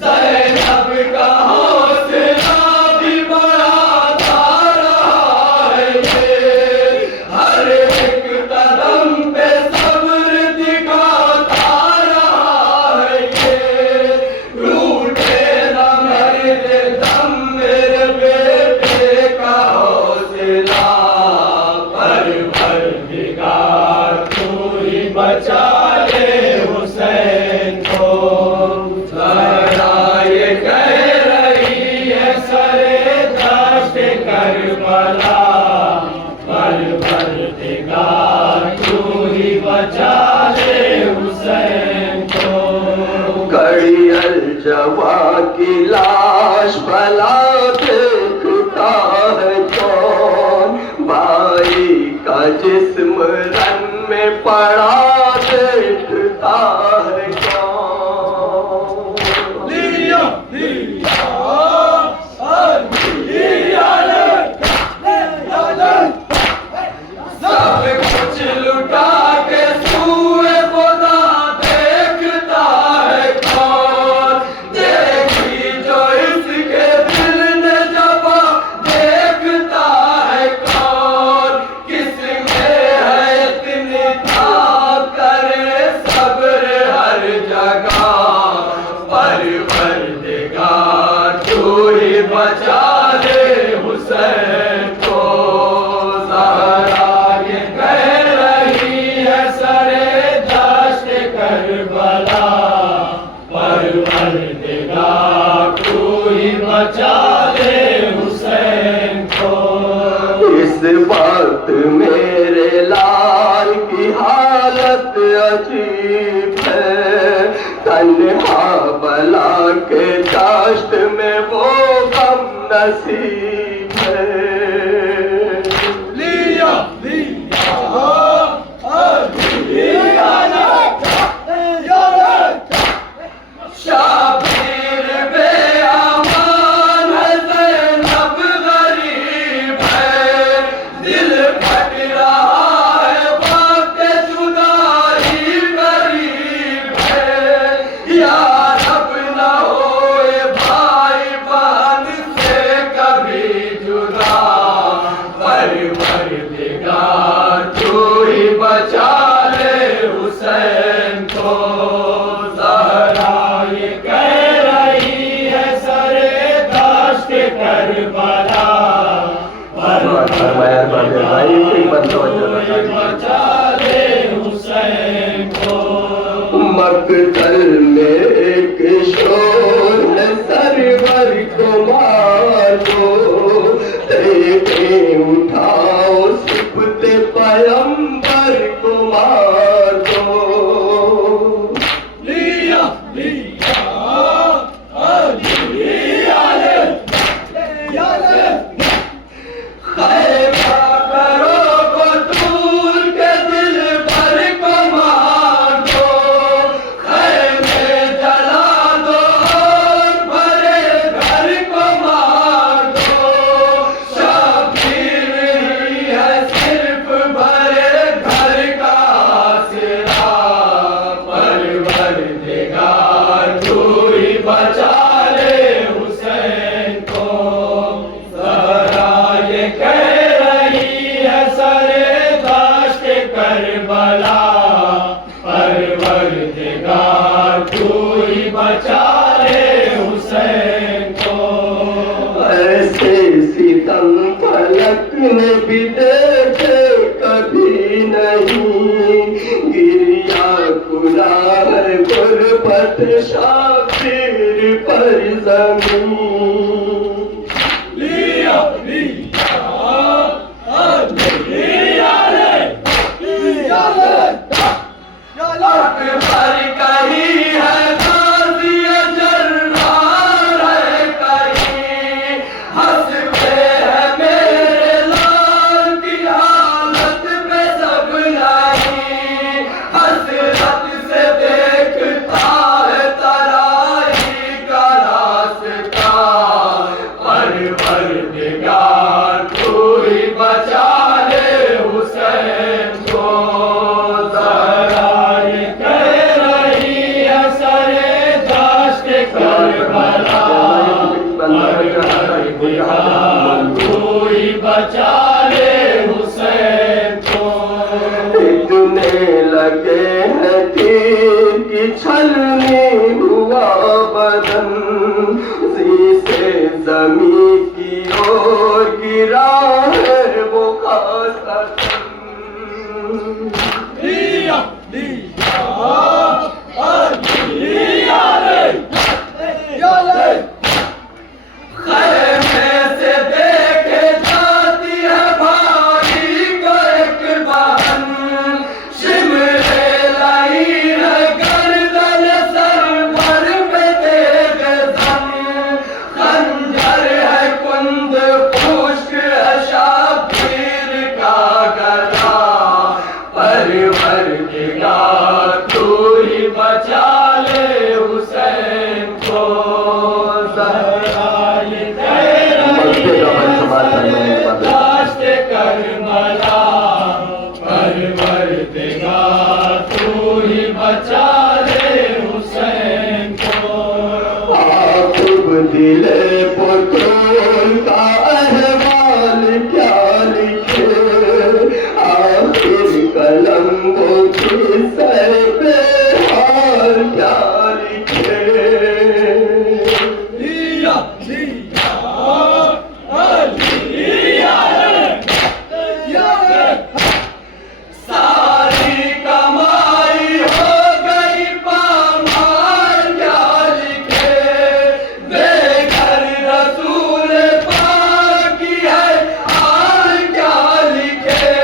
زینب کا حوصلہ کھڑی الجوا کی لاش بھلا دیکھتا ہے کون، بھائی کا جسم رن میں پڑا دیکھتا ہے کون۔ لیا سب کچھ لٹا کے سوئے خدا دیکھتا ہے کون، دیکھی جو اس کے دل نے جبا دیکھتا ہے کون، کس میں ہے اتنی تھا کرے صبر ہر جگہ، پروردگار تو ہی بچا لے حسین کو۔ بچا لے حسین کو۔ اس وقت میرے لال کی حالت عجیب ہے، تنہا بلا کے دشت میں وہ غم نصیب ہے۔ مقتل میں ایک شور ہے سرور کو مار دو، دیکھیں اٹھاؤ صفت پیغمبر کو مار دو۔ فلک نے بھی دیکھے کبھی نہیں، گریا کھلا ہے غربت شافر پر زمین۔ بچا لے حسین کو۔ اتنے لگے ہیں تیر کی چھلنی ہوا بدن، سے زمین کی اور گرا ہے وہ خاصا کو زہرائے مکے کا منصوبہ کرنے داشت کربلا پروردگار تو ہی بچا لے حسین کو عاقب دل پتول کا احوال کیا لکھے آخر قلم وہ کس سر پہ حال کیا لکھے ساری کمائی ہو گئی پامال کیا لکھے بے گھر رسول پاک کی ہے حال کیا لکھے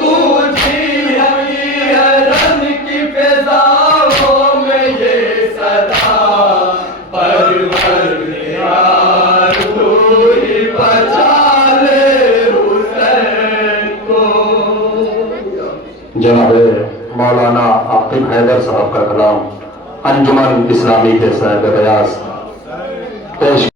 گونجی ہوئی ہے رن کی فضاؤں میں یہ صدا پروردگار تو ہی بچا لے حسین کو جناب مولانا عاقب حیدر صاحب کا کلام انجمن اسلامی کے صاحب بیاض پیش